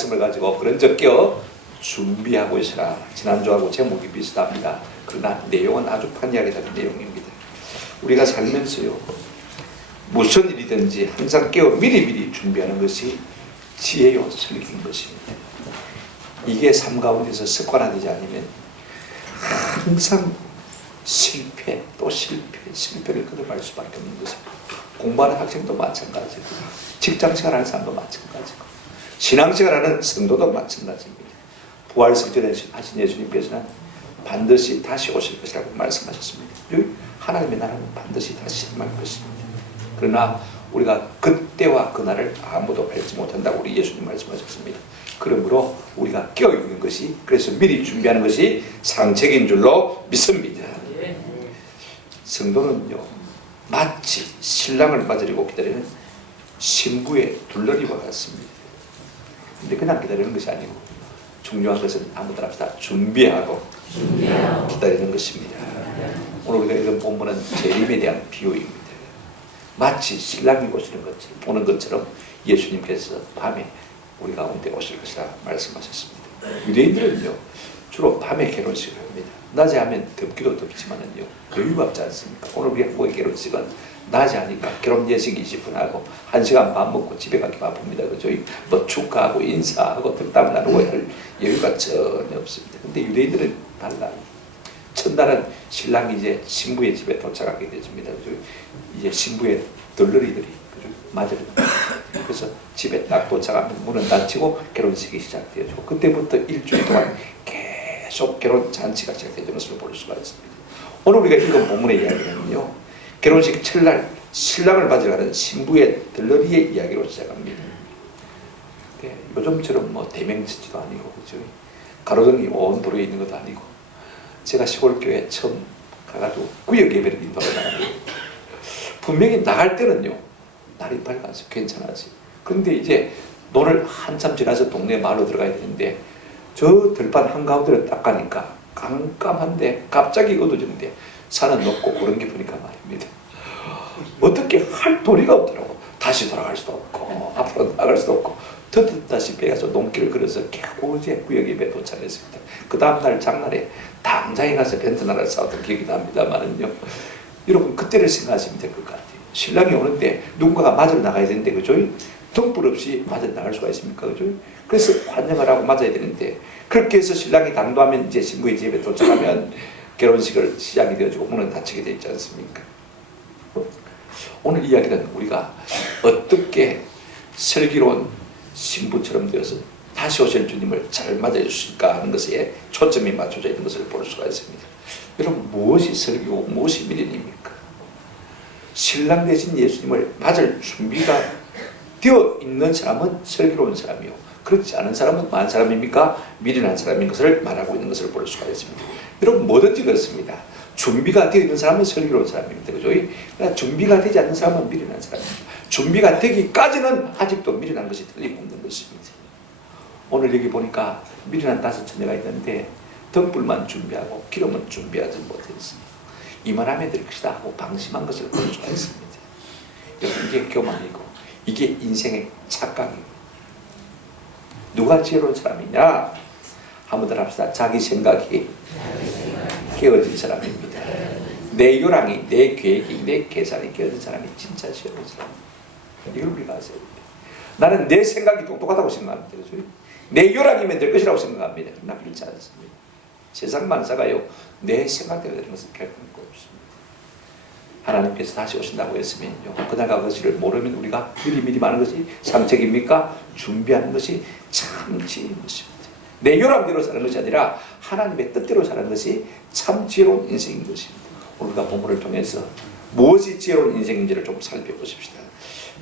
말씀을 가지고 그런 적겨 준비하고 있으라. 지난주하고 제목이 비슷합니다. 그러나 내용은 아주 판이하게 다른 내용입니다. 우리가 살면서요, 무슨 일이든지 항상 깨어 미리미리 준비하는 것이 지혜요 설계인 것입니다. 이게 삶 가운데서 습관화되지 않으면 항상 실패 또 실패를 거듭할 수밖에 없는 것입니다. 공부하는 학생도 마찬가지고, 직장생활 하는 사람도 마찬가지고, 신앙생활 하는 성도도 마찬가지입니다. 부활승전에 하신 예수님께서는 반드시 다시 오실 것이라고 말씀하셨습니다. 하나님의 나라는 반드시 다시 임할 것입니다. 그러나 우리가 그때와 그날을 아무도 알지 못한다고 우리 예수님 말씀하셨습니다. 그러므로 우리가 깨어있는 것이, 그래서 미리 준비하는 것이 상책인 줄로 믿습니다. 성도는요, 마치 신랑을 맞으려고 기다리는 신부의 둘러리와 같습니다. 근데 그냥 기다리는 것이 아니고 중요한 것은 아무도 합시다. 준비하고 기다리는 것입니다. 오늘 우리가 읽은 본문은 재림에 대한 비유입니다. 마치 신랑이 오는 것처럼 예수님께서 밤에 우리 가운데 오실 것이라 말씀하셨습니다. 유대인들은요, 주로 밤에 결혼식을 합니다. 낮에 하면 덥기도 덥지만은요, 여유가 없지 않습니까? 오늘 우리 한국의 결혼식은 낮에 하니까 결혼 예식 20분 하고 1시간 반 먹고 집에 가기 바쁩니다. 그죠? 뭐 축하하고 인사하고 덕담 나누고 할 여유가 전혀 없습니다. 근데 유대인들은 달라요. 첫날은 신랑이 이제 신부의 집에 도착하게 되십니다. 그죠? 이제 신부의 덜러리들이 맞으러 그래서 집에 딱 도착하면 문은 닫히고 결혼식이 시작되죠. 그때부터 일주일 동안 계속 결혼 잔치가 시작되는 것을 볼 수가 있습니다. 오늘 우리가 읽은 본문의 이야기는요, 결혼식 첫날 신랑을 맞으러 가는 신부의 덜러리의 이야기로 시작합니다. 네, 요즘처럼 뭐 대명지지도 아니고, 그죠? 가로등이 온 도로에 있는 것도 아니고, 제가 시골교회 처음 가가지고 구역 예배를 인도하러 나갑니다. 분명히 나갈 때는요, 날이 밝아서 괜찮아지. 그런데 이제 노를 한참 지나서 동네 마을로 들어가야 되는데, 저 들판 한가운데를 딱 가니까 깜깜한데 갑자기 어두워지는데 산은 높고 구름 깊으니까 말입니다. 어떻게 할 도리가 없더라고. 다시 돌아갈 수도 없고 앞으로 나갈 수도 없고 터득다시피 해서 농길을 걸어서 겨우제 구역 예배에 도착했습니다. 그 다음날 장날에 당장에 가서 벤트나를 싸웠던 기억이 납니다만은요, 여러분 그때를 생각하시면 될 것 같아요. 신랑이 오는데 누군가가 맞으러 나가야 되는데, 그죠? 등불 없이 맞으러 나갈 수가 있습니까? 그죠? 그래서 환영을 하고 맞아야 되는데, 그렇게 해서 신랑이 당도하면 이제 신부의 집에 도착하면 결혼식을 시작이 되어지고 문은 닫히게 되어 있지 않습니까? 오늘 이야기는 우리가 어떻게 슬기로운 신부처럼 되어서 다시 오실 주님을 잘 맞아줄 수 있을까 하는 것에 초점이 맞춰져 있는 것을 볼 수가 있습니다. 여러분, 무엇이 슬기고 무엇이 미련입니까? 신랑 대신 예수님을 맞을 준비가 되어 있는 사람은 슬기로운 사람이요, 그렇지 않은 사람은 뭐한 사람입니까? 미련한 사람인 것을 말하고 있는 것을 볼 수가 있습니다. 여러분, 뭐든지 그렇습니다. 준비가 되어 있는 사람은 슬기로운 사람입니다. 그죠? 그러나 준비가 되지 않는 사람은 미련한 사람입니다. 준비가 되기까지는 아직도 미련한 것이 틀림없는 것입니다. 오늘 여기 보니까 미련한 5처녀가 있는데 덕불만 준비하고 기름은 준비하지 못했습니다. 이만하면 될 것이다 하고 방심한 것을 볼 수가 있습니다. 여러분, 이게 교만이고 이게 인생의 착각이고, 누가 지혜로운 사람이냐? 한번 더 합시다. 자기 생각이 깨어진 사람입니다. 내 요랑이, 내 계획이, 내 계산이 깨어진 사람이 진짜 지혜로운 사람입니다. 이걸 우리가 아셔야 됩니다. 나는 내 생각이 똑똑하다고 생각합니다. 내 요랑이면 될 것이라고 생각합니다. 그러나 그렇지 않습니다. 세상 만사가요, 내 생각대로 되는 것은 결코 없습니다. 하나님께서 다시 오신다고 했으면요, 그날과 그 시를 모르면 우리가 미리미리 많은 것이 상책입니까? 준비하는 것이 참 지혜인 것입니다. 내 요람대로 사는 것이 아니라 하나님의 뜻대로 사는 것이 참 지혜로운 인생인 것입니다. 우리가 본문을 통해서 무엇이 지혜로운 인생인지를 좀 살펴보십시다.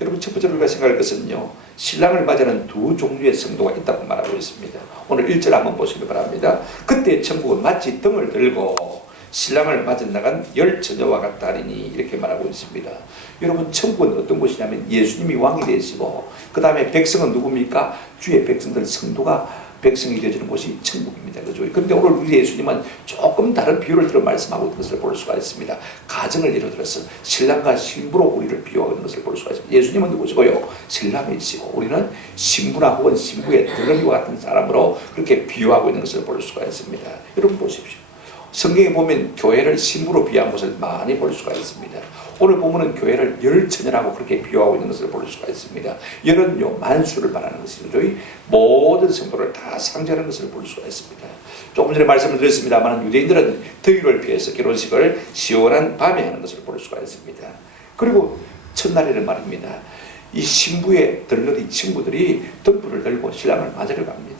여러분, 첫 번째로 우리가 생각할 것은요, 신랑을 맞이하는 두 종류의 성도가 있다고 말하고 있습니다. 오늘 1절 한번 보시기 바랍니다. 그때 천국은 마치 등을 들고 신랑을 맞아 나간 10처녀와 같다 하리니, 이렇게 말하고 있습니다. 여러분, 천국은 어떤 곳이냐면 예수님이 왕이 되시고 그 다음에 백성은 누굽니까? 주의 백성들 성도가 백성이 되어지는 곳이 천국입니다. 그죠? 그런데 오늘 우리 예수님은 조금 다른 비유를 들어 말씀하고 있는 것을 볼 수가 있습니다. 가정을 예로 들어서 신랑과 신부로 우리를 비유하고 있는 것을 볼 수가 있습니다. 예수님은 누구시고요? 신랑이시고 우리는 신부나 혹은 신부의 들러리와 같은 사람으로 그렇게 비유하고 있는 것을 볼 수가 있습니다. 여러분 보십시오. 성경에 보면 교회를 신부로 비유한 것을 많이 볼 수가 있습니다. 오늘 보면은 교회를 열처녀라고 그렇게 비유하고 있는 것을 볼 수가 있습니다. 열은요 만수를 말하는 것이죠. 저희 모든 성도를 다 상징하는 것을 볼 수가 있습니다. 조금 전에 말씀을 드렸습니다만 유대인들은 더위를 피해서 결혼식을 시원한 밤에 하는 것을 볼 수가 있습니다. 그리고 첫날에는 말입니다. 이 신부의 들러리 친구들이 등불을 들고 신랑을 맞으러 갑니다.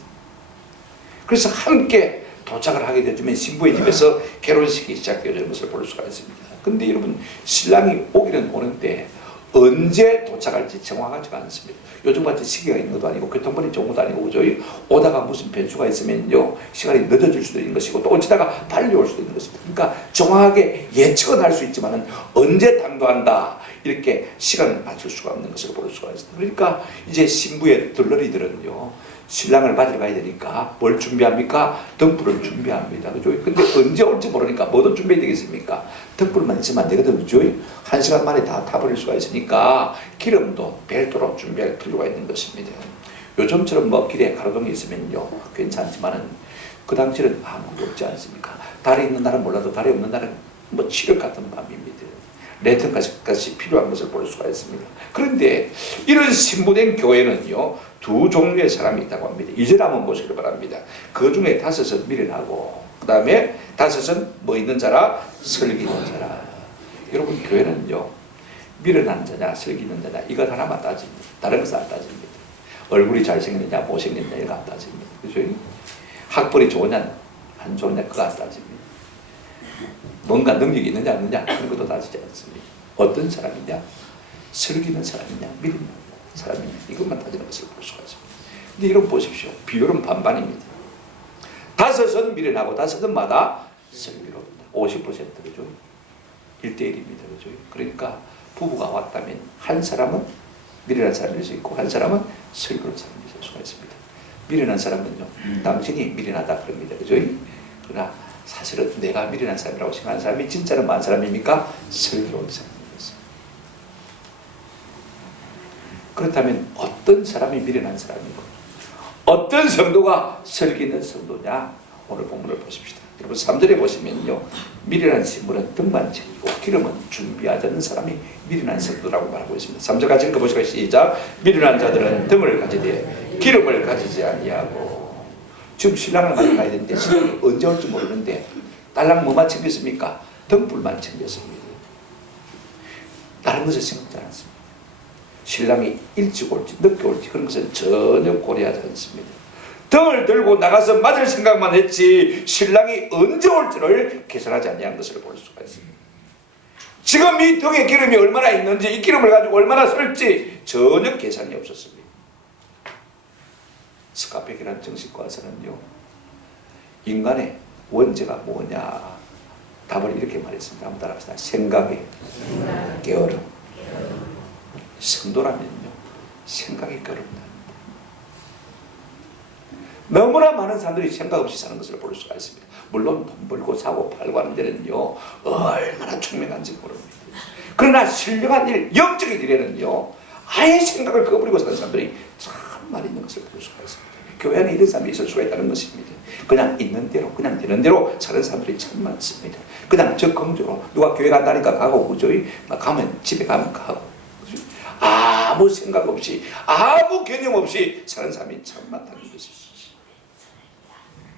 그래서 함께 도착을 하게 되면 신부의 집에서 결혼식이 시작되어지는 것을 볼 수가 있습니다. 근데 여러분 신랑이 오기는 오는데 언제 도착할지 정확하지가 않습니다. 요즘같이 시기가 있는 것도 아니고 교통편이 좋은 것도 아니고 그죠? 오다가 무슨 변수가 있으면요 시간이 늦어질 수도 있는 것이고 또 어쩌다가 빨리 올 수도 있는 것입니다. 그러니까 정확하게 예측은 할 수 있지만 언제 당도한다 이렇게 시간을 맞출 수가 없는 것을 볼 수가 있습니다. 그러니까 이제 신부의 들러리들은요 신랑을 맞으러 가야 되니까 뭘 준비합니까? 등불을 준비합니다. 그죠? 근데 언제 올지 모르니까 뭐도 준비해야 되겠습니까? 등불만 있으면 안 되거든. 그죠? 1시간 만에 다 타버릴 수가 있으니까 기름도 별도로 준비할 필요가 있는 것입니다. 요즘처럼 뭐 길에 가로등이 있으면요 괜찮지만은 그 당시에는 아무것도 없지 않습니까? 달이 있는 날은 몰라도 달이 없는 날은 뭐 칠흑 같은 밤입니다. 레턴까지 필요한 것을 볼 수가 있습니다. 그런데 이런 신부된 교회는요 두 종류의 사람이 있다고 합니다. 2절 한번 보시길 바랍니다. 그 중에 5은 미련하고 그 다음에 5은 뭐 있는 자라? 설기 있는 자라. 여러분 교회는요 미련한 자냐 설기 있는 자냐 이것 하나만 따집니다. 다른 것은 안 따집니다. 얼굴이 잘생겼느냐 못생겼느냐 이거 안 따집니다. 그죠? 학벌이 좋으냐 안 좋으냐 그거 안 따집니다. 뭔가 능력이 있느냐 없느냐 그런 것도 따지지 않습니다. 어떤 사람이냐 설기는 사람이냐 미련한 사람이냐 이것만 따지는 것을 볼 수가 있습니다. 근데 여러분 보십시오. 비율은 반반입니다. 5은 미련하고 5은 마다 설기로입니다. 50%죠. 1대1입니다. 그죠? 그러니까 부부가 왔다면 한 사람은 미련한 사람일 수 있고 한 사람은 설교로 사람일 수가 있습니다. 미련한 사람은요 당신이 미련하다 그럽니다. 그죠? 그러나 사실은 내가 미련한 사람이라고 생각하는 사람이 진짜는 많은 사람입니까? 설교로운 사람입니다. 그렇다면 어떤 사람이 미련한 사람이고 어떤 성도가 설기 있는 성도냐? 오늘 본문을 보십시다. 여러분 3절에 보시면요 미련한 신부는 등만 챙기고 기름은 준비하자는 사람이 미련한 성도라고 말하고 있습니다. 3절 같이 읽어보시고 시작. 미련한 자들은 등을 가지되 기름을 가지지 아니하고. 지금 신랑을 만나 가야 되는데 신랑이 언제 올지 모르는데 딸랑 뭐만 챙겼습니까? 등불만 챙겼습니다. 다른 것을 생각지 않았습니다. 신랑이 일찍 올지 늦게 올지 그런 것은 전혀 고려하지 않습니다. 등을 들고 나가서 맞을 생각만 했지 신랑이 언제 올지를 계산하지 아니한 것을 볼 수가 있습니다. 지금 이 등에 기름이 얼마나 있는지 이 기름을 가지고 얼마나 쓸지 전혀 계산이 없었습니다. 스카펙이라는 정신과에서는요 인간의 원죄가 뭐냐 답을 이렇게 말했습니다. 한번 따라합시다. 생각의 게으름. 성도라면요 생각이 게으릅니다. 너무나 많은 사람들이 생각 없이 사는 것을 볼 수가 있습니다. 물론 돈 벌고 사고 팔고 하는 데는요 얼마나 총명한지 모릅니다. 그러나 신령한 일, 영적인 일에는요 아예 생각을 꺼버리고 사는 사람들이 참 많이 있는 것을 볼 수가 있습니다. 교회 안에 이런 사람이 있을 수가 있다는 것입니다. 그냥 있는 대로 그냥 되는 대로 사는 사람들이 참 많습니다. 그냥 적극적으로 누가 교회 간다니까 가고 그죠? 가면 집에 가면 가고 그죠? 아무 생각 없이 아무 개념 없이 사는 사람이 참 많다는 것입니다.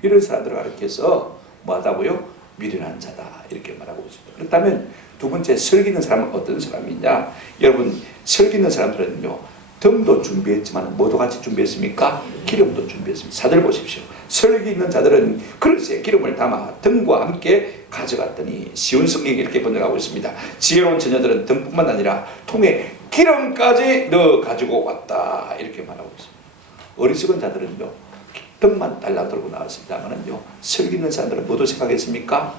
이런 사람들을 가르쳐서 뭐하다고요? 미련한 자다 이렇게 말하고 있습니다. 그렇다면 두 번째 설기는 사람은 어떤 사람이냐? 여러분 설기는 사람들은요 등도 준비했지만 뭐도 같이 준비했습니까? 기름도 준비했습니다. 4절 보십시오. 설기 있는 자들은 그릇에 기름을 담아 등과 함께 가져갔더니 쉬운 성경이 이렇게 번역하고 있습니다. 지혜로운 처녀들은 등뿐만 아니라 통에 기름까지 넣어 가지고 왔다 이렇게 말하고 있습니다. 어리석은 자들은요 등만 달라 들고 나왔습니다만은요 설기 있는 사람들은 뭐도 생각했습니까?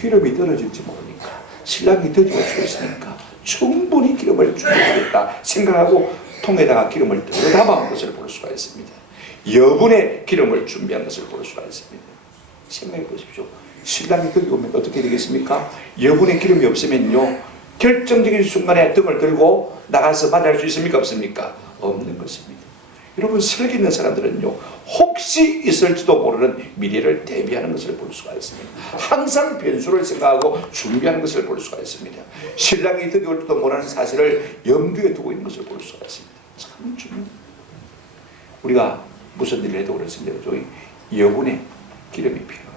기름이 떨어질지 모르니까 신랑이 더지고 있으니까 충분히 기름을 준비하겠다 생각하고 통에다가 기름을 더 담아온 것을 볼 수가 있습니다. 여분의 기름을 준비한 것을 볼 수가 있습니다. 생각해 보십시오. 신랑이 거기 오면 어떻게 되겠습니까? 여분의 기름이 없으면요, 결정적인 순간에 등을 들고 나가서 맞이할 수 있습니까? 없습니까? 없는 것입니다. 여러분, 설기 있는 사람들은요, 혹시 있을지도 모르는 미래를 대비하는 것을 볼 수가 있습니다. 항상 변수를 생각하고 준비하는 것을 볼 수가 있습니다. 신랑이 드디어 올지도 모르는 사실을 염두에 두고 있는 것을 볼 수가 있습니다. 참 중요합니다. 우리가 무슨 일을 해도 그렇습니다. 여분의 기름이 필요합니다.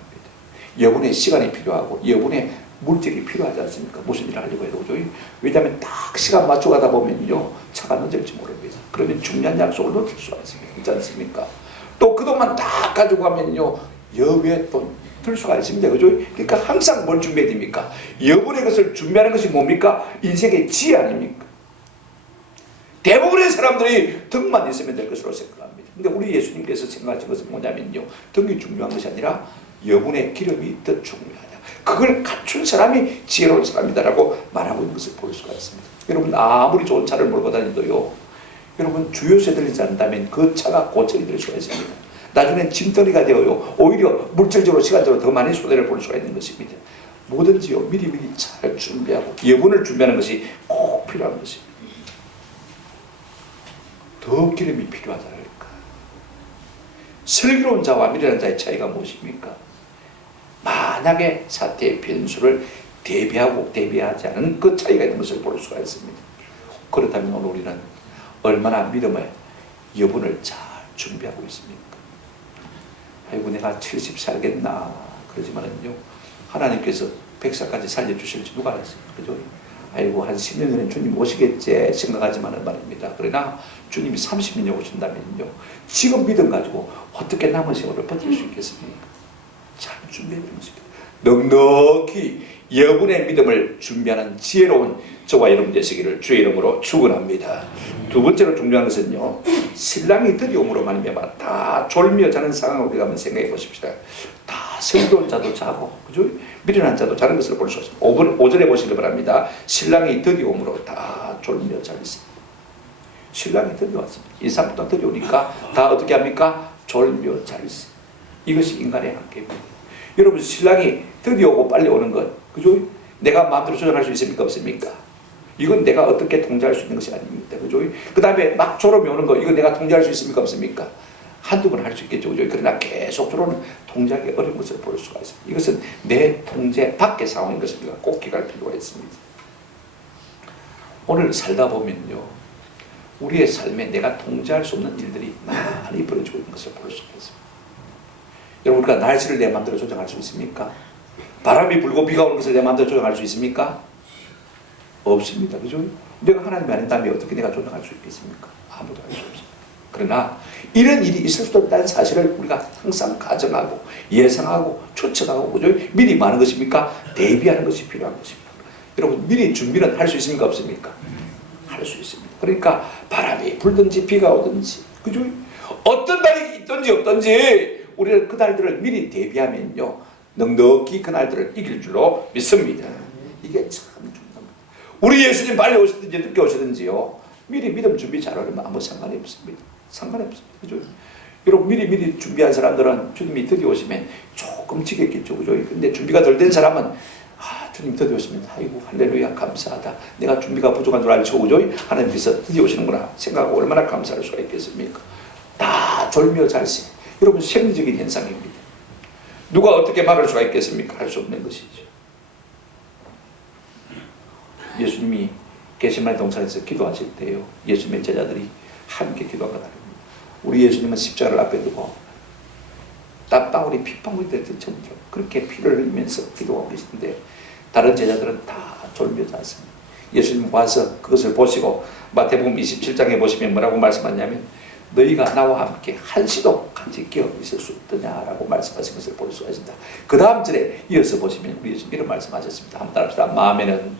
여분의 시간이 필요하고 여분의 물질이 필요하지 않습니까? 무슨 일을 하려고 해도. 왜냐하면 딱 시간 맞춰 가다 보면요, 차가 늦을지 모릅니다. 그러면 중요한 약속을 놓칠 수가 있습니다. 그렇지 않습니까? 또 그동안 딱 가지고 가면요, 여위에 또 들 수가 있습니다. 그죠? 그러니까 항상 뭘 준비해야 됩니까? 여분의 것을 준비하는 것이 뭡니까? 인생의 지혜 아닙니까? 대부분의 사람들이 등만 있으면 될 것으로 생각합니다. 근데 우리 예수님께서 생각하신 것은 뭐냐면요, 등이 중요한 것이 아니라 여분의 기름이 더 중요하다. 그걸 갖춘 사람이 지혜로운 사람이다라고 말하고 있는 것을 볼 수가 있습니다. 여러분, 아무리 좋은 차를 몰고 다니도요, 여러분 주유소에 들리지 않는다면 그 차가 고철이 될 수가 있습니다. 나중엔 짐덩이가 되어요, 오히려 물질적으로 시간적으로 더 많이 손해를 볼 수가 있는 것입니다. 뭐든지요, 미리미리 잘 준비하고 여분을 준비하는 것이 꼭 필요한 것입니다. 더 기름이 필요하다 할까? 슬기로운 자와 미련한 자의 차이가 무엇입니까? 만약에 사태의 변수를 대비하고 대비하지 않은 그 차이가 있는 것을 볼 수가 있습니다. 그렇다면 오늘 우리는 얼마나 믿음의 여분을 잘 준비하고 있습니까? 아이고, 내가 70 살겠나 그러지만은요, 하나님께서 100살까지 살려주실지 누가 알았어요? 그죠? 아이고, 한 10년 전에 주님 오시겠지 생각하지만은 말입니다. 그러나 주님이 30년에 오신다면요, 지금 믿음 가지고 어떻게 남은 세월을 버틸 수 있겠습니까? 잘 준비해야 되는 것입니다. 넉넉히 여분의 믿음을 준비하는 지혜로운 저와 여러분 되시기를 주의 이름으로 축원합니다. 두 번째로 중요한 것은요, 신랑이 드디어 오므로 말미암아 다 졸며 자는 상황을 우리가 한번 생각해 보십시다. 다 슬기로운 자도 자고, 그죠? 미련한 자도 자는 것을 볼 수 있습니다. 오전에 보시기 바랍니다. 신랑이 드디어 오므로 다 졸며 자 있습니다. 신랑이 드디어 왔습니다. 인사부터 드디어 오니까 다 어떻게 합니까? 졸며 자 있습니다. 이것이 인간의 한계입니다. 여러분, 신랑이 드디어 오고 빨리 오는 것, 그죠? 내가 마음대로 조절할 수 있습니까? 없습니까? 이건 내가 어떻게 통제할 수 있는 것이 아닙니다. 그죠? 그 다음에 막 졸음이 오는 거, 이건 내가 통제할 수 있습니까? 없습니까? 한두 번 할 수 있겠죠. 그죠? 그러나 계속 졸음은 통제하기 어려운 것을 볼 수가 있습니다. 이것은 내 통제 밖의 상황인 것을 우리가 꼭 기억할 필요가 있습니다. 오늘 살다 보면요, 우리의 삶에 내가 통제할 수 없는 일들이 많이 벌어지고 있는 것을 볼 수가 있습니다. 여러분, 우리가 날씨를 내 마음대로 조정할 수 있습니까? 바람이 불고 비가 오는 것을 내 마음대로 조정할 수 있습니까? 없습니다. 그죠? 내가 하나님이 아닌다면 어떻게 내가 조정할 수 있겠습니까? 아무도 할 수 없습니다. 그러나 이런 일이 있을 수도 있다는 사실을 우리가 항상 가정하고 예상하고 추측하고, 그죠? 미리 뭐 하는 것입니까? 대비하는 것이 필요한 것입니다. 여러분, 미리 준비는 할 수 있습니까? 없습니까? 할 수 있습니다. 그러니까 바람이 불든지 비가 오든지, 그죠? 어떤 날이 있든지 없든지 우리는 그날들을 미리 대비하면요, 넉넉히 그날들을 이길 줄로 믿습니다. 이게 참 중요합니다. 우리 예수님 빨리 오시든지 늦게 오시든지요, 미리 믿음 준비 잘하면 아무 상관이 없습니다. 상관이 없습니다. 그죠? 여러분, 미리 준비한 사람들은 주님이 드디어 오시면 조금 지겠겠죠. 그죠? 근데 준비가 덜 된 사람은, 주님 드디어 오시면 아이고 할렐루야 감사하다, 내가 준비가 부족한 줄 알죠. 그죠? 하나님께서 드디어 오시는구나 생각하고 얼마나 감사할 수가 있겠습니까? 다 졸며 잘세. 여러분, 생리적인 현상입니다. 누가 어떻게 말할 수가 있겠습니까? 할 수 없는 것이죠. 예수님이 겟세마네 동산에서 기도하실 때요, 예수님의 제자들이 함께 기도한 것 아닙니다. 우리 예수님은 십자가를 앞에 두고 땀방울이 핏방울이 될 때처럼 그렇게 피를 흘리면서 기도하고 계시는데, 다른 제자들은 다 졸며 잤습니다. 예수님 와서 그것을 보시고 마태복음 27장에 보시면 뭐라고 말씀하냐면, 너희가 나와 함께 한시도 같이 깨어 있을 수 없더냐라고 말씀하신 것을 볼 수가 있습니다. 그 다음 절에 이어서 보시면 우리 예수님 이런 말씀하셨습니다. 한번 따라합시다. 마음에는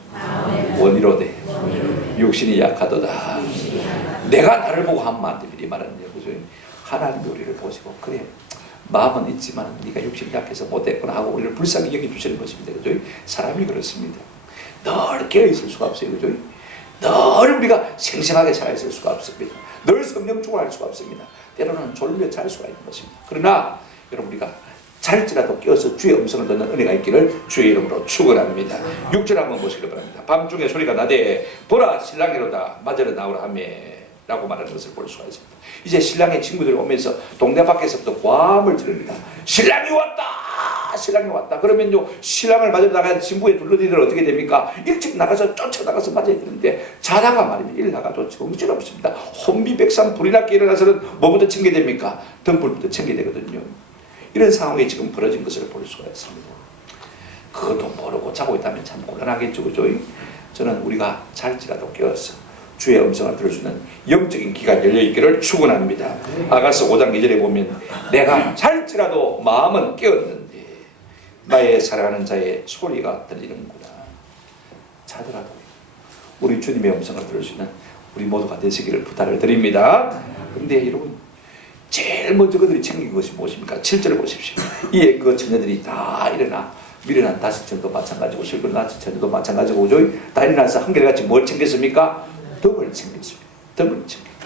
원이로되 육신이 약하도다. 내가 나를 보고 하면 안 돼. 미리 말하는 거죠. 하나님이 우리를 보시고, 그래 마음은 있지만 네가 육신이 약해서 못했구나 하고 우리를 불쌍히 여겨주시는 것입니다. 그죠? 사람이 그렇습니다. 늘 깨어 있을 수가 없어요. 그죠? 늘 우리가 생생하게 살아있을 수가 없습니다. 늘 성령 충만할 수가 없습니다. 때로는 졸며 잘 수가 있는 것입니다. 그러나 여러분 우리가 잘지라도 깨어서 주의 음성을 듣는 은혜가 있기를 주의 이름으로 축원합니다. 6절 한번 보시기 바랍니다. 밤중에 소리가 나되 보라 신랑이로다 맞으러 나오라 하며 라고 말하는 것을 볼 수가 있습니다. 이제 신랑의 친구들이 오면서 동네 밖에서부터 고함을 지릅니다. 신랑이 왔다! 신랑이 왔다. 그러면요 신랑을 맞으러 나가야 신부의 둘러리들 어떻게 됩니까? 일찍 나가서 쫓아나가서 맞아야 되는데 자다가 말입니다. 일 나가도 정신없습니다. 혼비백산 불이 나게 일어나서는 뭐부터 챙겨야 됩니까? 등불부터 챙겨야 되거든요. 이런 상황이 지금 벌어진 것을 볼 수가 있습니다. 그것도 모르고 자고 있다면 참 곤란하겠죠. 그죠? 저는 우리가 잘지라도 깨어서 주의 음성을 들을 수 있는 영적인 귀가 열려있기를 축원합니다. 아가서 5장 2절에 보면 내가 잘지라도 마음은 깨었는데 나의 사랑하는 자의 소리가 들리는구나. 자더라도 우리 주님의 음성을 들을 수 있는 우리 모두가 되시기를 부탁을 드립니다. 그런데 여러분 제일 먼저 그들이 챙긴 것이 무엇입니까? 7절을 보십시오. 이에 그 처녀들이 다 일어나 미련한 다섯 처녀도 마찬가지고 실컷 낳은 처녀도 마찬가지고 다 일어나서 한결같이 뭘 챙겼습니까? 등을 챙겼습니다.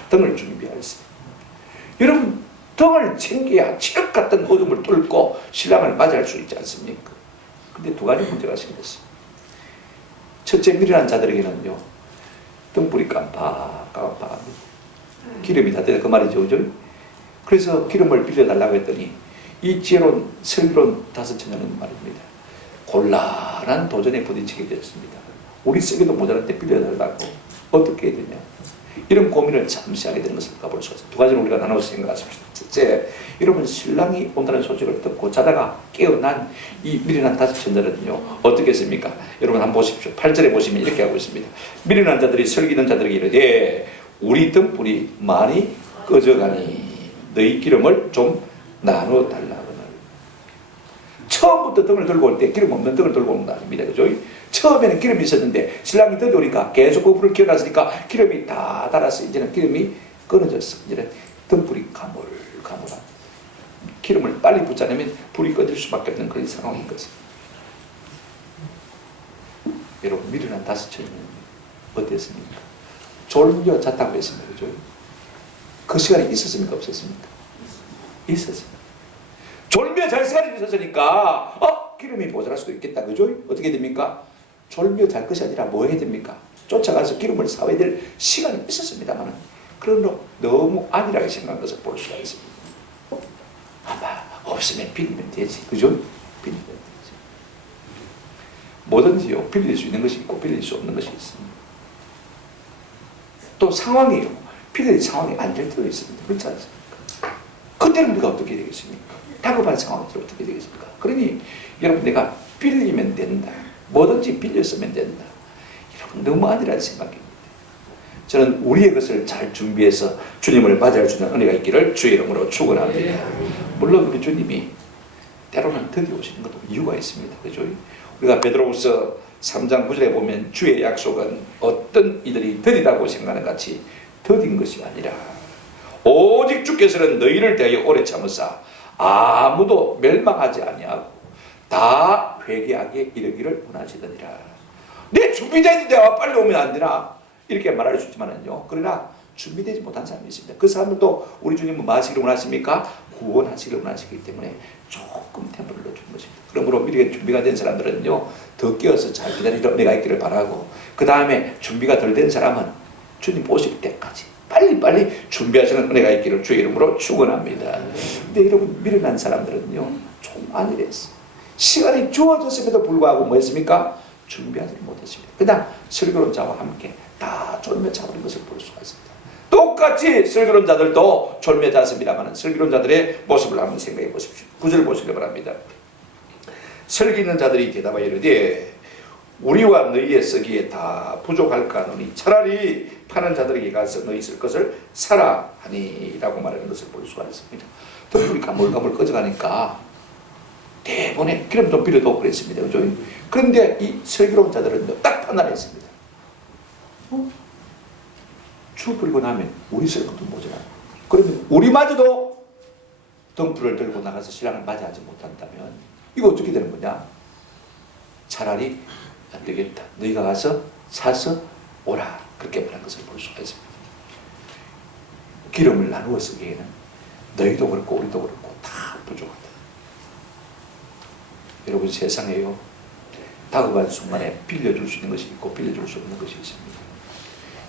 등을 준비하였습니다. 여러분 등을 챙겨야 칠흑 같은 어둠을 뚫고 신랑을 맞이할 수 있지 않습니까? 근데 두 가지 문제가 생겼어요. 첫째 미련한 자들에게는요 등불이 깜빡깜빡합니다. 기름이 다 되다 그 말이죠. 그죠? 그래서 기름을 빌려달라고 했더니 이 지혜로운 슬기로운 다섯 처녀는 말입니다. 곤란한 도전에 부딪히게 되었습니다. 우리 쓰기도 모자란데 빌려달라고 어떻게 해야 되냐. 이런 고민을 잠시 하게 되는 것을 가볼 수가 있습니다. 두 가지를 우리가 나눠서 생각하십시오. 첫째, 여러분 신랑이 온다는 소식을 듣고 자다가 깨어난 이 미련한 다섯 처녀는요 어떻게 했습니까? 여러분 한번 보십시오. 8절에 보시면 이렇게 하고 있습니다. 미련한 자들이 슬기는 자들에게 이르되 우리 등불이 많이 꺼져가니 너희 기름을 좀 나눠 달라거늘. 처음부터 등을 들고 올 때 기름 없는 등을 들고 오는 거 아닙니다. 그죠? 처음에는 기름이 있었는데 신랑이 들어오니까 계속 그 불을 켜놨으니까 기름이 다 달았어. 이제는 기름이 끊어졌어. 이제는 등불이 가물가물한. 기름을 빨리 붙자면 불이 꺼질 수밖에 없는 그런 상황인 것입니다. 여러분 미련한 다섯 처녀는 어땠습니까? 졸려 잤다고 했습니다. 그죠? 그 시간이 있었습니까? 없었습니까? 있었습니다. 졸며 잘 시간이 있었으니까 기름이 모자랄 수도 있겠다. 그죠? 어떻게 됩니까? 졸며 잘 것이 아니라 뭐 해야 됩니까? 쫓아가서 기름을 사와야 될 시간이 있었습니다만 그런 너무 안일하게 생각한 것을 볼 수가 있습니다. 아마 없으면 빌리면 되지. 그죠? 빌리면 되지. 뭐든지요 빌릴 수 있는 것이 있고 빌릴 수 없는 것이 있습니다. 또 상황이요 빌릴 상황이 안 될 때도 있습니다. 그렇지 않습니까? 그때는 우리가 어떻게 되겠습니까? 다급한 상황이 어떻게 되겠습니까? 그러니 여러분 내가 빌리면 된다. 뭐든지 빌려 쓰면 된다. 여러분 너무 안일한 생각입니다. 저는 우리의 것을 잘 준비해서 주님을 맞이할 수 있는 은혜가 있기를 주의 이름으로 축원합니다. 물론 우리 주님이 때로는 더디 오시는 것도 이유가 있습니다. 그죠? 우리가 베드로후서 3장 9절에 보면 주의 약속은 어떤 이들이 더디다고 생각하는 같이 더딘 것이 아니라 오직 주께서는 너희를 대하여 오래 참으사 아무도 멸망하지 아니하고 다 회개하게 이르기를 원하시더니라. 내 준비되는데 빨리 오면 안 되나? 이렇게 말할 수 있지만은요. 그러나 준비되지 못한 사람이 있습니다. 그 사람들도 우리 주님은 뭐 하시기를 원하십니까? 구원하시기를 원하시기 때문에 조금 템포를 넣어주는 것입니다. 그러므로 미리 준비가 된 사람들은요. 더 깨어서 잘 기다리는 은혜가 있기를 바라고 그 다음에 준비가 덜 된 사람은 주님 오실 때까지 빨리빨리 준비하시는 은혜가 있기를 주의 이름으로 축원합니다. 근데 여러분 미련한 사람들은요. 좀 안일했어요. 시간이 주어졌음에도 불구하고 뭐 했습니까? 준비하지 못했습니다. 그냥 슬기로운 자와 함께 다 졸며 자버린 것을 볼 수가 있습니다. 똑같이 슬기로운 자들도 졸며 잤습니다만 슬기로운 자들의 모습을 한번 생각해 보십시오. 9절 보시기 바랍니다. 슬기 있는 자들이 대답하여 이르되 우리와 너희의 쓰기에 다 부족할까 하노니 차라리 파는 자들에게 가서 너희 쓸 것을 사라 하니 라고 말하는 것을 볼 수가 있습니다. 등불이 가물가물 꺼져가니까 대본에 기름 좀 빌려도 그랬습니다. 그죠? 그런데 이 슬기로운 자들은 딱 판단했습니다. 주 뿌리고 나면 우리 쓸 것도 모자라. 그러면 우리마저도 등불을 들고 나가서 신랑을 맞이하지 못한다면 이거 어떻게 되는 거냐? 차라리 안 되겠다. 너희가 가서 사서 오라. 그렇게 말한 것을 볼 수가 있습니다. 기름을 나누어 쓰기에는 너희도 그렇고 우리도 그렇고 다 부족하다. 여러분, 세상에요, 다급한 순간에 빌려줄 수 있는 것이 있고 빌려줄 수 없는 것이 있습니다.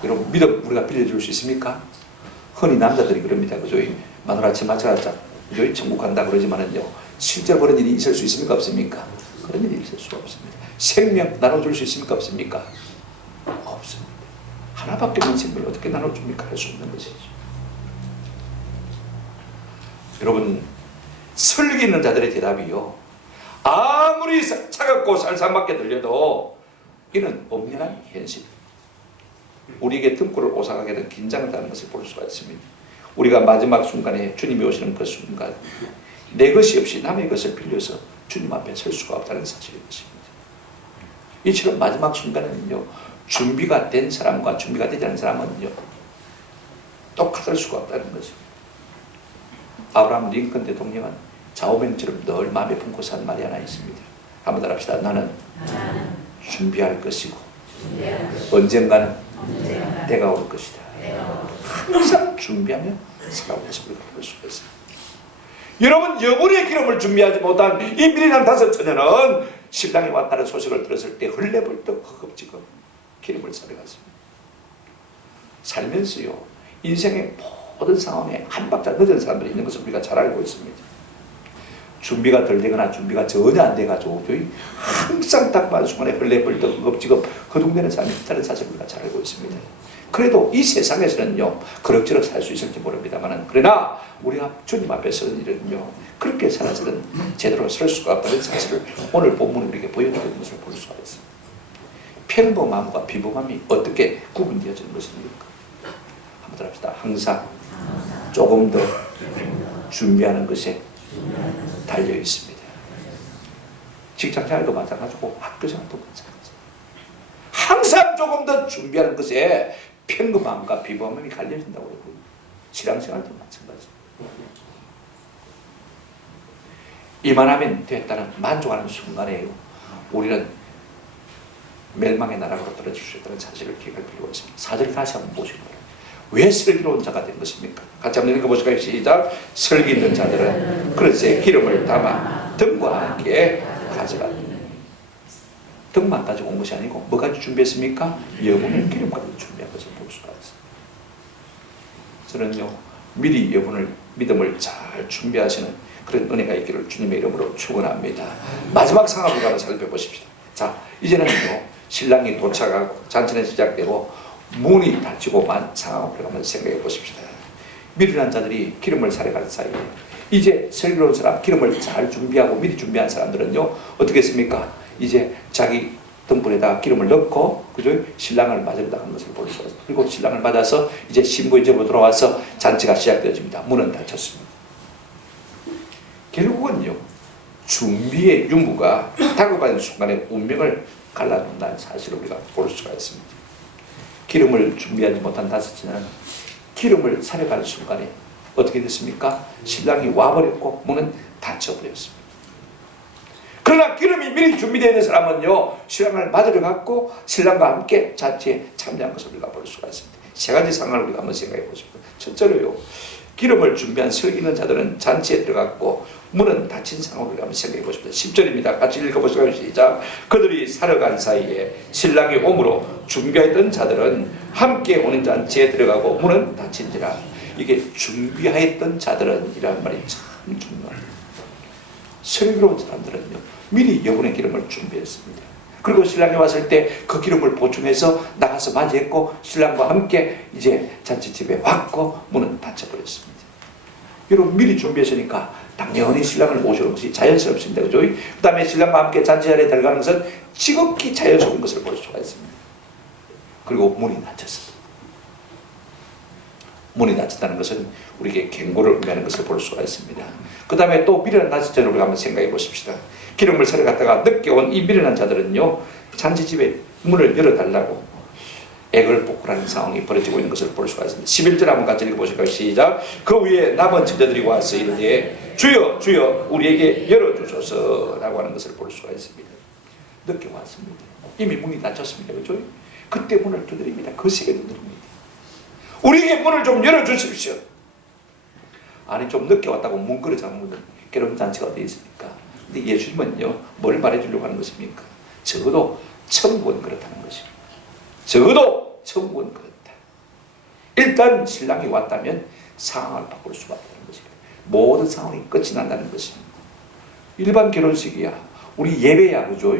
여러분, 믿음 우리가 빌려줄 수 있습니까? 흔히 남자들이 그럽니다. 그죠? 마누라치 마차라자, 그죠? 천국 간다 그러지만은요, 실제로 그런 일이 있을 수 있습니까? 없습니까? 그런 일이 있을 수가 없습니다. 생명 나눠줄 수 있습니까? 없습니까? 없습니다. 하나밖에 없는 생명을 어떻게 나눠줍니까? 할 수 없는 것이죠. 여러분, 설기 있는 자들의 대답이요, 아무리 차갑고 살살맞게 들려도 이는 엄연한 현실, 우리에게 등골을 오싹하게 된 긴장을 하는 것을 볼 수가 있습니다. 우리가 마지막 순간에 주님이 오시는 그 순간, 내 것이 없이 남의 것을 빌려서 주님 앞에 설 수가 없다는 사실인 것입니다. 이처럼 마지막 순간에는요, 준비가 된 사람과 준비가 되지 않은 사람은요, 똑같을 수가 없다는 것입니다. 아브라함 링컨 대통령은 좌우명처럼 늘 마음에 품고서 한 말이 하나 있습니다. 한번 따라합시다. 나는 준비할 것이고 언젠가는 때가 올 것이다. 항상 준비하며 살아오는 것을 우리가 볼 수가 있습니다. 여러분, 여분의 기름을 준비하지 못한 이 미련한 다섯 처녀는 신랑이 왔다는 소식을 들었을 때 헐레벌떡 허겁지겁 기름을 사려갔습니다. 살면서요, 인생의 모든 상황에 한 박자 늦은 사람들이 있는 것을 우리가 잘 알고 있습니다. 준비가 덜 되거나 준비가 전혀 안 돼가지고 항상 딱 맞은 순간에 헐레벌떡 허겁지겁 허둥대는 사람이 있다는 사실을 우리가 잘 알고 있습니다. 그래도 이 세상에서는요, 그럭저럭 살 수 있을지 모릅니다만, 그러나 우리가 주님 앞에 서는 일은요, 그렇게 살아서는 제대로 설 수가 없다는 사실을 오늘 본문이 우리에게 보여주는 것을 볼 수가 있습니다. 평범함과 비범함이 어떻게 구분되어지는 것입니까? 한번 들어봅시다. 항상 조금 더 준비하는 것에 달려 있습니다. 직장생활도 마찬가지고 학교생활도 마찬가지고 항상 조금 더 준비하는 것에 평범함과 비범함이 갈려진다고 그러고, 신앙생활도 마찬가지입니다. 이만하면 됐다는 만족하는 순간에요, 우리는 멸망의 나라로 떨어질 수 있다는 사실을 기억할 필요가 있습니다. 4절 다시 한번 보시기 바랍니다. 왜 슬기로운 자가 된 것입니까? 같이 한번 읽어보실까요? 시작. 슬기 있는 자들은 그릇에 기름을 담아 등과 함께 가져갔다. 등만 가지고 온 것이 아니고 뭐까지 준비했습니까? 여분의 기름까지 준비한 것을 볼 수가 있습니다. 저는요, 미리 여분을, 믿음을 잘 준비하시는 그런 은혜가 있기를 주님의 이름으로 축원합니다. 마지막 상황을 한번 살펴보십시다. 자, 이제는요, 신랑이 도착하고 잔치는 시작되고 문이 닫히고만 상황을 한번 생각해 보십시다. 미련한 자들이 기름을 사러 갈 사이에 이제 슬기로운 사람, 기름을 잘 준비하고 미리 준비한 사람들은요, 어떻게 했습니까? 이제 자기 등불에다가 기름을 넣고, 그죠? 신랑을 맞으러 나간 것을 볼 수가 있습니다. 그리고 신랑을 맞아서 이제 신부의 집으로 돌아와서 잔치가 시작되어집니다. 문은 닫혔습니다. 결국은요, 준비의 유무가 다급한 순간에 운명을 갈라놓는다는 사실을 우리가 볼 수가 있습니다. 기름을 준비하지 못한 다섯째는 기름을 사러 가는 순간에 어떻게 됐습니까? 신랑이 와버렸고 문은 닫혀버렸습니다. 그러나 기름이 미리 준비되어 있는 사람은요, 신랑을 맞으러 갔고 신랑과 함께 잔치에 참여한 것을 우리가 볼 수가 있습니다. 세 가지 상황을 우리가 한번 생각해 보십시오. 첫째로요, 기름을 준비한 슬기 있는 자들은 잔치에 들어갔고 문은 닫힌 상황을 우리가 한번 생각해 보십시오. 10절입니다. 같이 읽어보실까요? 시작. 그들이 사러 간 사이에 신랑이 오므로 준비했던 자들은 함께 오는 잔치에 들어가고 문은 닫힌지라. 이게 준비하였던 자들은 이란 말이 참 중요합니다. 슬기로운 사람들은요, 미리 여분의 기름을 준비했습니다. 그리고 신랑이 왔을 때 그 기름을 보충해서 나가서 맞이했고 신랑과 함께 이제 잔치집에 왔고 문은 닫혀버렸습니다. 여러분, 미리 준비했으니까 당연히 신랑을 모시는 것이 자연스럽습니다. 그죠? 그 다음에 신랑과 함께 잔치 자리에 들어가는 것은 지극히 자연스러운 것을 볼 수가 있습니다. 그리고 문이 닫혔습니다. 문이 닫혔다는 것은 우리에게 경고를 의미하는 것을 볼 수가 있습니다. 그 다음에 또 미련한 자들을 우리가 한번 생각해 보십시다. 기름을 사러 갔다가 늦게 온 이 미련한 자들은요, 잔치집에 문을 열어달라고 액을 복구하는 상황이 벌어지고 있는 것을 볼 수가 있습니다. 11절 한번 같이 읽어보실까요? 시작. 그 위에 남은 처자들이 와서 이르되 주여 주여 우리에게 열어주소서 라고 하는 것을 볼 수가 있습니다. 늦게 왔습니다. 이미 문이 닫혔습니다. 그죠? 그때 문을 두드립니다. 거세게 두드립니다. 우리에게 문을 좀 열어주십시오. 아니 좀 늦게 왔다고 문 걸어 잠그는 결혼잔치가 어디 있습니까? 근데 예수님은요 뭘 말해주려고 하는 것입니까? 적어도 천국은 그렇다는 것입니다. 적어도 천국은 그렇다. 일단 신랑이 왔다면 상황을 바꿀 수밖에 없는 것입니다. 모든 상황이 끝이 난다는 것입니다. 일반 결혼식이야. 우리 예배야. 그죠?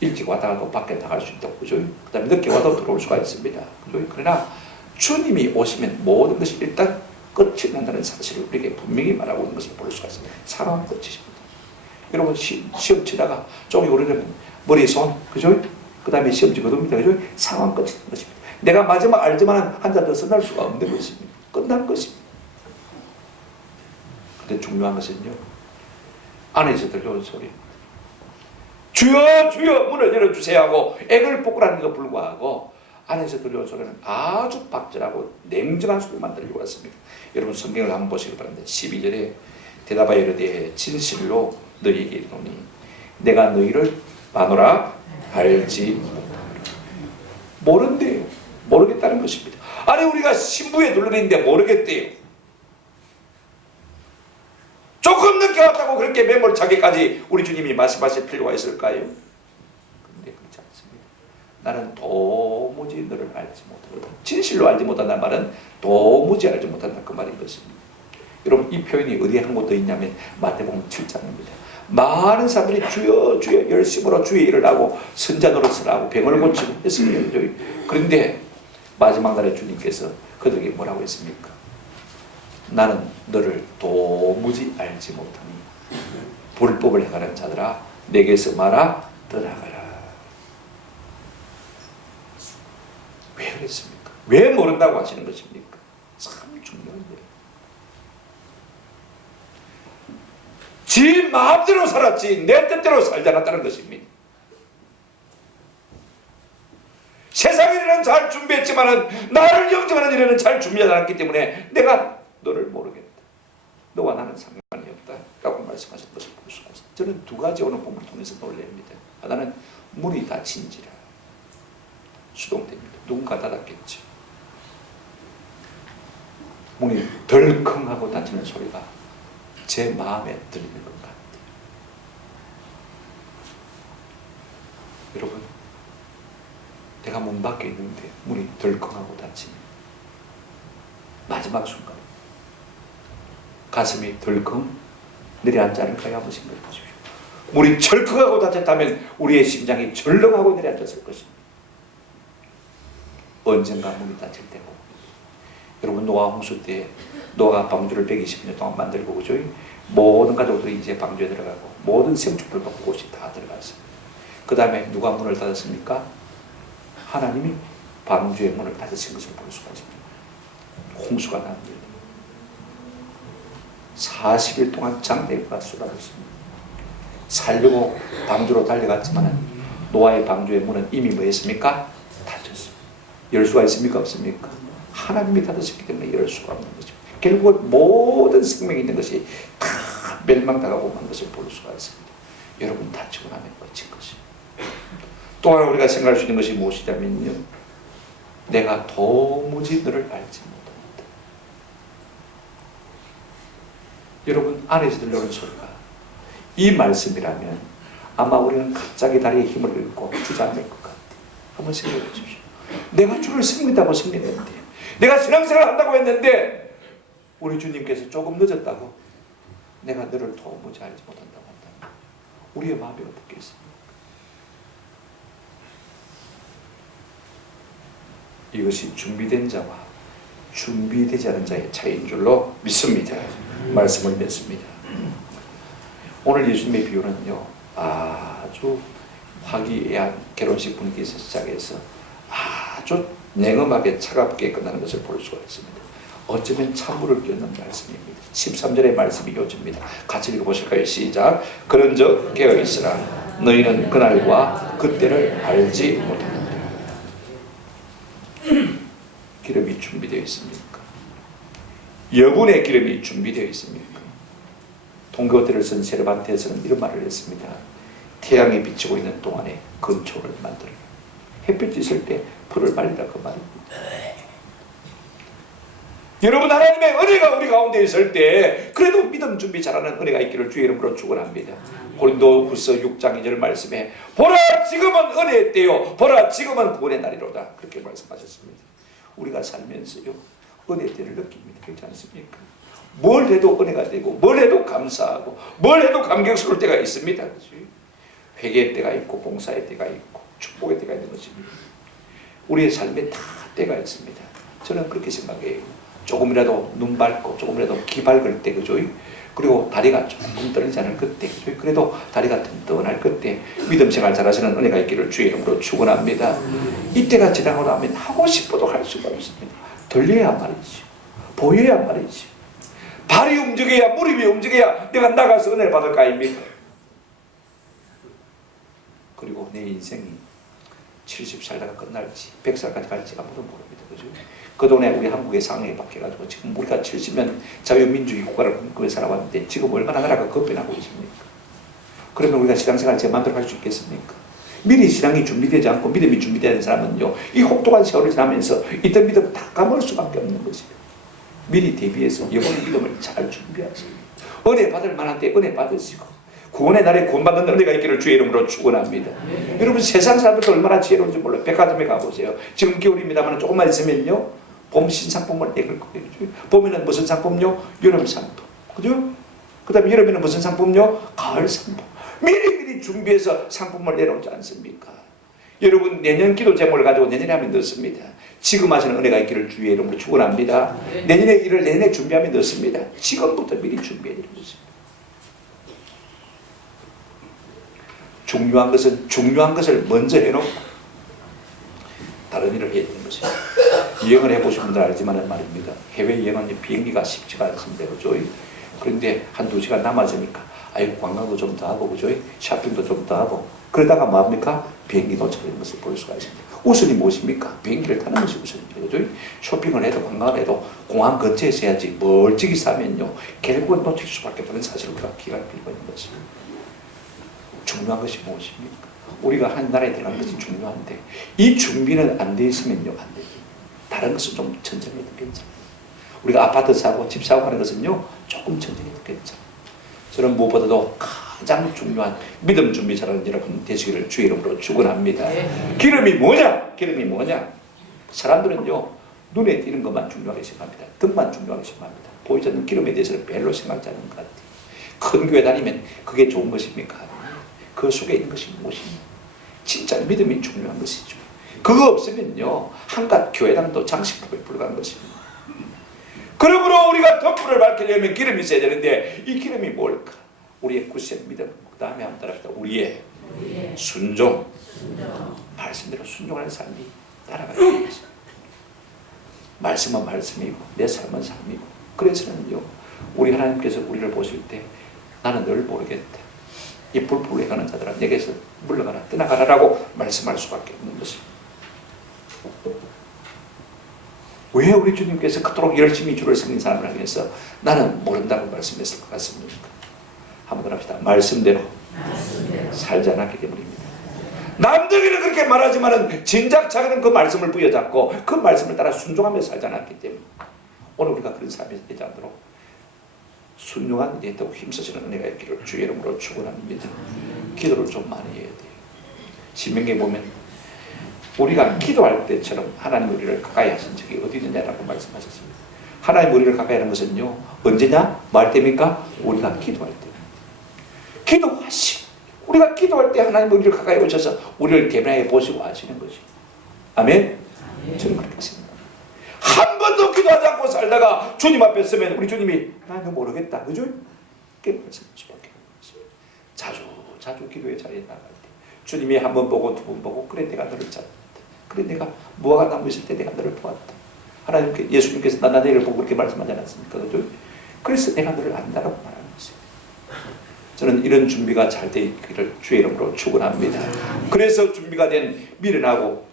일찍 왔다가도 밖에 나갈 수 있다고. 그죠? 그 다음에 늦게 와도 들어올 수가 있습니다. 그죠? 그러나 주님이 오시면 모든 것이 일단 끝이 난다는 사실을 우리에게 분명히 말하고 있는 것을 볼 수가 있습니다. 상황은 끝이십니다. 여러분 시험 치다가 좀이 오르려면 머리에 손, 그죠? 그 다음에 시험 치거든요. 그죠? 상황 끝이 난 것입니다. 내가 마지막 알지만 한 잔 더 써날 수가 없는 것입니다. 끝난 것입니다. 근데 중요한 것은요, 안에서 들려온 소리. 주여 주여 문을 열어주세요 하고 액을 뽑으라는 것 불구하고 안에서 들려온 소리는 아주 박절하고 냉정한 소리만 들리고 왔습니다. 여러분 성경을 한번 보시기 바랍니다. 12절에 대답하여 이르되 진실로 너희에게 이르노니 내가 너희를 마노라 알지 모른대요. 모르겠다는 것입니다. 아니 우리가 신부에 둘러있는데 모르겠대요. 조금 늦게 왔다고 그렇게 매몰차게까지 우리 주님이 말씀하실 필요가 있을까요? 그런데 그렇지 않습니다. 나는 도무지 너를 알지 못하거든. 진실로 알지 못한다는 말은 도무지 알지 못한다 그 말인 것입니다. 여러분 이 표현이 어디에 한 곳 더 있냐면 마태복음 7장입니다. 많은 사람들이 주여 주여 열심으로 주의 일을 하고 선자 노릇을 하고 병을 고치고 했습니다. 그런데 마지막 날에 주님께서 그들에게 뭐라고 했습니까? 나는 너를 도무지 알지 못하니 불법을 행하는 자들아 내게서 말아 떠나가라. 왜 그랬습니까? 왜 모른다고 하시는 것입니까? 참 중요한데요. 지 마음대로 살았지 내 뜻대로 살지 않았다는 것입니다. 세상 일에는 잘 준비했지만 나를 영접하는 일에는 잘 준비하지 않았기 때문에 내가 너를 모르겠다. 너와 나는 상관이 없다. 라고 말씀하신 것을 볼 수가 있습니다. 저는 두 가지 오늘 본문을 통해서 놀랍니다. 하나는 문이 닫힌지라 수동됩니다. 누군가 닫았겠죠. 문이 덜컹하고 닫히는 소리가 제 마음에 들리는 것 같아요. 여러분 내가 문 밖에 있는데 문이 덜컹하고 닫히는 마지막 순간 가슴이 덜컹 내려앉지 않을까요? 한번 생각해 보십시오. 문이 철컥하고 닫혔다면 우리의 심장이 절렁하고 내려앉았을 것입니다. 언젠가 문이 닫힐 때고 여러분 노아 홍수 때 노아가 방주를 120년 동안 만들고 그죠? 모든 가족들이 이제 방주에 들어가고 모든 생축들과 그곳이 다 들어갔습니다. 그 다음에 누가 문을 닫았습니까? 하나님이 방주의 문을 닫으신 것을 볼 수가 있습니다. 홍수가 납니다. 40일 동안 장대가 쏟아졌습니다. 살려고 방주로 달려갔지만 노아의 방주의 문은 이미 뭐했습니까? 닫혔습니다. 열 수가 있습니까? 없습니까? 하나님이 닫으셨기 때문에 열 수가 없는 거죠. 결국은 모든 생명이 있는 것이 다 멸망당하고 만 것을 볼 수가 있습니다. 여러분 닫히고 나면 끝인 것이. 또 하나 우리가 생각할 수 있는 것이 무엇이냐면요, 내가 도무지 너를 알지 못합니다. 여러분 안에서 들려오는 소리가 이 말씀이라면 아마 우리는 갑자기 다리에 힘을 잃고 주저앉을 것 같아요. 한번 생각해 보십시오. 내가 주를 섬긴다고 섬겼는데, 내가 신앙생활을 한다고 했는데 우리 주님께서 조금 늦었다고 내가 너를 도무지 알지 못한다고 한다면 우리의 마음이 어떻겠습니까? 이것이 준비된 자와 준비되지 않은 자의 차이인 줄로 믿습니다. 말씀을 맺습니다. 오늘 예수님의 비유는요, 아주 화기애애한 결혼식 분위기에서 시작해서 아주 냉엄하게 차갑게 끝나는 것을 볼 수가 있습니다. 어쩌면 찬물을 끼얹는 말씀입니다. 13절의 말씀이 이어집니다. 같이 읽어보실까요? 시작. 그런즉 깨어있으라. 너희는 그날과 그때를 알지 못하느니라. 기름이 준비되어 있습니까? 여분의 기름이 준비되어 있습니까? 동교태를 쓴 세르반테스는 이런 말을 했습니다. 태양이 비치고 있는 동안에 건초를 만들어라. 햇빛이 있을 때 풀을 말리라 그 말입니다. 여러분, 하나님의 은혜가 우리 가운데 있을 때 그래도 믿음 준비 잘하는 은혜가 있기를 주의 이름으로 축원합니다. 고린도후서 6장 2절 말씀에 보라 지금은 은혜의 때요 보라 지금은 구원의 날이로다 그렇게 말씀하셨습니다. 우리가 살면서요 은혜의 때를 느낍니다. 그렇지 않습니까? 뭘 해도 은혜가 되고 뭘 해도 감사하고 뭘 해도 감격스러울 때가 있습니다. 그렇지? 회개의 때가 있고 봉사의 때가 있고 축복의 때가 있는 것입니다. 우리의 삶에 다 때가 있습니다. 저는 그렇게 생각해요. 조금이라도 눈 밝고 조금이라도 귀 밝을 때, 그죠? 그리고 다리가 조금 떨리지 않을 그때, 그죠? 그래도 다리가 튼튼할 그때 믿음 생활 잘하시는 은혜가 있기를 주의 이름으로 축원합니다. 이때가 지나고 나면 하고 싶어도 할 수가 없습니다. 들려야 말이지, 보여야 말이지, 발이 움직여야, 무릎이 움직여야 내가 나가서 은혜를 받을 거 아닙니까? 그리고 내 인생이 70 살다가 끝날지 100살까지 갈지 아무도 모릅니다. 그죠? 그동안에 우리 한국의 상황이 바뀌어가지고 지금 우리가 70년 자유민주주의 국가를 꿈꾸며 살아왔는데 지금 얼마나 나라가 급변하고 있습니까? 그러면 우리가 신앙생활 제 마음대로 할 수 있겠습니까? 미리 신앙이 준비되지 않고 믿음이 준비되는 사람은요 이 혹독한 세월을 지나면서 이때 믿음 다 까먹을 수밖에 없는 것이에요. 미리 대비해서 영혼의 믿음을 잘 준비하세요. 은혜 받을 만한 때 은혜 받으시고 구원의 날에 구원받는 은혜가 있기를 주의 이름으로 축원합니다. 여러분 세상 사람들도 얼마나 지혜로운지 몰라요. 백화점에 가보세요. 지금 겨울입니다만 조금만 있으면요 봄 신상품을 내걸 거예요. 봄에는 무슨 상품요? 여름 상품. 그죠? 그 다음에 여름에는 무슨 상품요? 가을 상품. 미리미리 준비해서 상품을 내놓지 않습니까? 여러분 내년 기도 제목을 가지고 내년에 하면 넣습니다. 지금 하시는 은혜가 있기를 주의 이름으로 축원합니다. 내년에 일을 내내 준비하면 넣습니다. 지금부터 미리 준비해 드리는 것입니다. 중요한 것은 중요한 것을 먼저 해놓고 다른 일을 해야 되는 것입니다. 여행을 해보신 분들 알지만 말입니다. 해외여행은 비행기가 쉽지가 않습니다. 그죠? 그런데 한두 시간 남았으니까 아이고 관광도 좀 더 하고 그죠? 쇼핑도 좀 더 하고 그러다가 뭐합니까? 비행기 도착하는 것을 볼 수가 있습니다. 우선이 무엇입니까? 비행기를 타는 것이 우선입니다. 그죠? 쇼핑을 해도 관광을 해도 공항 근처에서 해야지 멀찍이 사면요 결국은 놓칠 수밖에 없는 사실을 우리가 기간을 빌고 있는 것입니다. 중요한 것이 무엇입니까? 우리가 한 나라에 들어가는 것이 중요한데 이 준비는 안 돼 있으면요 안 돼요. 다른 것은 좀 천천히 해도 괜찮아요. 우리가 아파트 사고 집 사고 하는 것은요 조금 천천히 해도 괜찮아요. 저는 무엇보다도 가장 중요한 믿음 준비 잘하는 여러분 되시기를 주의 이름으로 축원합니다. 기름이 뭐냐? 기름이 뭐냐? 사람들은요 눈에 띄는 것만 중요하게 생각합니다. 등만 중요하게 생각합니다. 보이지 않는 기름에 대해서는 별로 생각하지 않는 것 같아요. 큰 교회 다니면 그게 좋은 것입니까? 그 속에 있는 것이 무엇입니까? 진짜 믿음이 중요한 것이죠. 그거 없으면요 한갓 교회당도 장식품에 불과한 것입니다. 그러므로 우리가 덕불을 밝히려면 기름이 있어야 되는데 이 기름이 뭘까? 우리의 굳센 믿음, 그 다음에 한번 따라합시다. 우리의 순종. 말씀대로 순종하는 삶이 따라가야 되는 것입니다. 말씀은 말씀이고 내 삶은 삶이고 그래서는요 우리 하나님께서 우리를 보실 때 나는 널 모르겠다. 이 불불에 가는 자들아 내게서 물러가라 떠나가라라고 말씀할 수밖에 없는 것입니다. 왜 우리 주님께서 그토록 열심히 주를 섬긴 사람을 향해서 나는 모른다고 말씀했을 것 같습니까? 한번 합시다. 말씀대로 살지 않았기 때문입니다. 남들에게는 그렇게 말하지만은 진작 자기는 그 말씀을 부여잡고 그 말씀을 따라 순종하며 살지 않았기 때문에 오늘 우리가 그런 삶이 되지 않도록 순종한 일에 더 힘쓰시는 은혜가 있기를 주의 이름으로 축원합니다. 기도를 좀 많이 해야 돼요. 신명기에 보면 우리가 기도할 때처럼 하나님 우리를 가까이 하신 적이 어디 있느냐라고 말씀하셨습니다. 하나님 우리를 가까이 하는 것은요 언제냐? 뭐 할 때입니까? 우리가 기도할 때. 기도하시. 우리가 기도할 때 하나님 우리를 가까이 오셔서 우리를 개변해 보시고 하시는 것이. 아멘? 저는 그렇게 생각합니다. 한 번도 기도하지 않고 살다가 주님 앞에 서면 우리 주님이 나는 모르겠다. 그죠? 그렇게 말씀할 수밖에 없습니다. 자주 기도의 자리에 나갈 때 주님이 한 번 보고 두 번 보고 그래 내가 너를 찾았다. 그래 내가 무화과 나무 있을 때 내가 너를 보았다. 하나님께 예수님께서 나 너를 보고 그렇게 말씀하지 않았습니까? 그죠? 그래서 내가 너를 안다라고 말하는 것입니다. 저는 이런 준비가 잘 돼 있기를 주의 이름으로 축원합니다. 그래서 준비가 된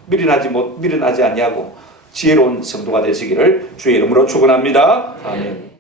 미련하지 아니하고 지혜로운 성도가 되시기를 주의 이름으로 축원합니다. 아멘.